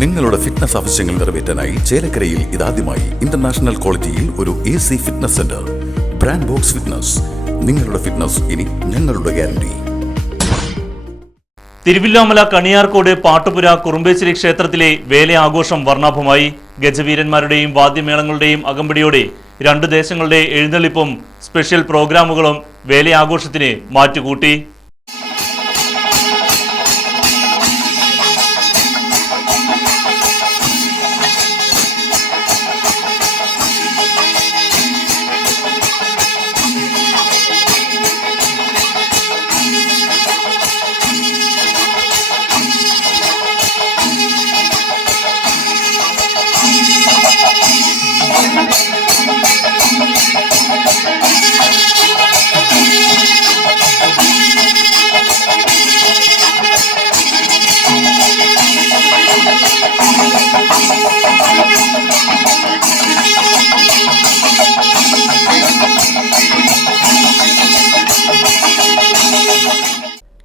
നിങ്ങളുടെ ഫിറ്റ്നസ് ആവശ്യങ്ങൾ നിറവേറ്റാനായി ചേലക്കരയിൽ ഇതാദ്യമായി ഇന്റർനാഷണൽ ക്വാളിറ്റിയിൽ ഒരു AC fitness centre. Brand box fitness. നിങ്ങളുടെ ഫിറ്റ്നസ് ഇനി ഞങ്ങളുടെ ഗ്യാരണ്ടി. തിരുവില്ലാമല കണിയാർക്കോട് പാട്ടുപുര കുറുമ്പേശ്ശേരി ക്ഷേത്രത്തിലെ വേല ആഘോഷം വർണ്ണാഭമായി. ഗജവീരന്മാരുടെയും വാദ്യമേളങ്ങളുടെയും അകമ്പടിയോടെ 2 ദേശങ്ങളുടെ എഴുന്നള്ളിപ്പും സ്പെഷ്യൽ പ്രോഗ്രാമുകളും വേല ആഘോഷത്തിന് മാറ്റുകൂട്ടി.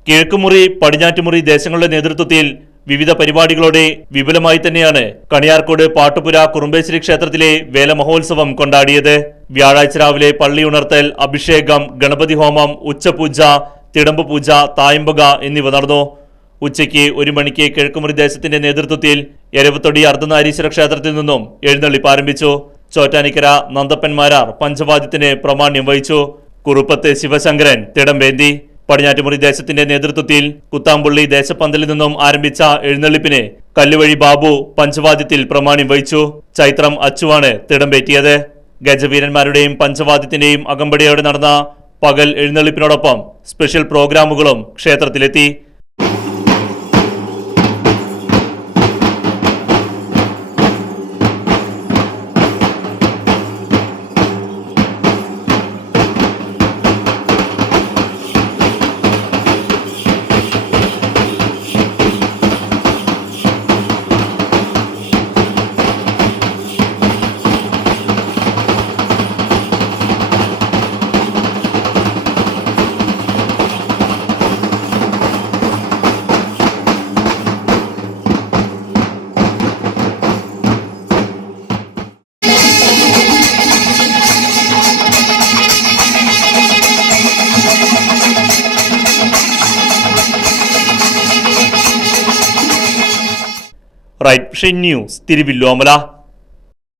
കിഴക്കുമുറി പടിഞ്ഞാറ്റുമുറി ദേശങ്ങളുടെ നേതൃത്വത്തിൽ വിവിധ പരിപാടികളോടെ വിപുലമായി തന്നെയാണ് കണിയാർക്കോട് പാട്ടുപുര കുറുമ്പേശ്ശേരി ക്ഷേത്രത്തിലെ വേല മഹോത്സവം കൊണ്ടാടിയത്. വ്യാഴാഴ്ച രാവിലെ പള്ളി ഉണർത്തൽ, അഭിഷേകം, ഗണപതി ഹോമം, ഉച്ചപൂജ, തിടമ്പ് പൂജ, തായമ്പക എന്നിവ നടന്നു. ഉച്ചയ്ക്ക് 1 മണിക്ക് കിഴക്കുമുറി ദേശത്തിന്റെ നേതൃത്വത്തിൽ എരവത്തൊടി അർദ്ധനാരീശ്വര ക്ഷേത്രത്തിൽ നിന്നും എഴുന്നള്ളിപ്പ് ആരംഭിച്ചു. ചോറ്റാനിക്കര നന്ദപ്പന്മാരാർ പഞ്ചവാദ്യത്തിന് പ്രമാണ്യം വഹിച്ചു. കുറുപ്പത്ത് ശിവശങ്കരൻ തിടമ്പേന്തി. പടിഞ്ഞാറ്റുമുറി ദേശത്തിന്റെ നേതൃത്വത്തിൽ കുത്താമ്പുള്ളി ദേശപ്പന്തലിൽ നിന്നും ആരംഭിച്ച എഴുന്നള്ളിപ്പിന് കല്ലുവഴി ബാബു പഞ്ചവാദ്യത്തിൽ പ്രമാണ്യം വഹിച്ചു. ചൈത്രം അച്ചുവാണ് തിടമ്പേറ്റിയത്. ഗജവീരന്മാരുടെയും പഞ്ചവാദ്യത്തിന്റെയും അകമ്പടിയോടെ നടന്ന പകൽ എഴുന്നള്ളിപ്പിനോടൊപ്പം സ്പെഷ്യൽ പ്രോഗ്രാമുകളും ക്ഷേത്രത്തിലെത്തി. Right vision news Thiruvilwamala.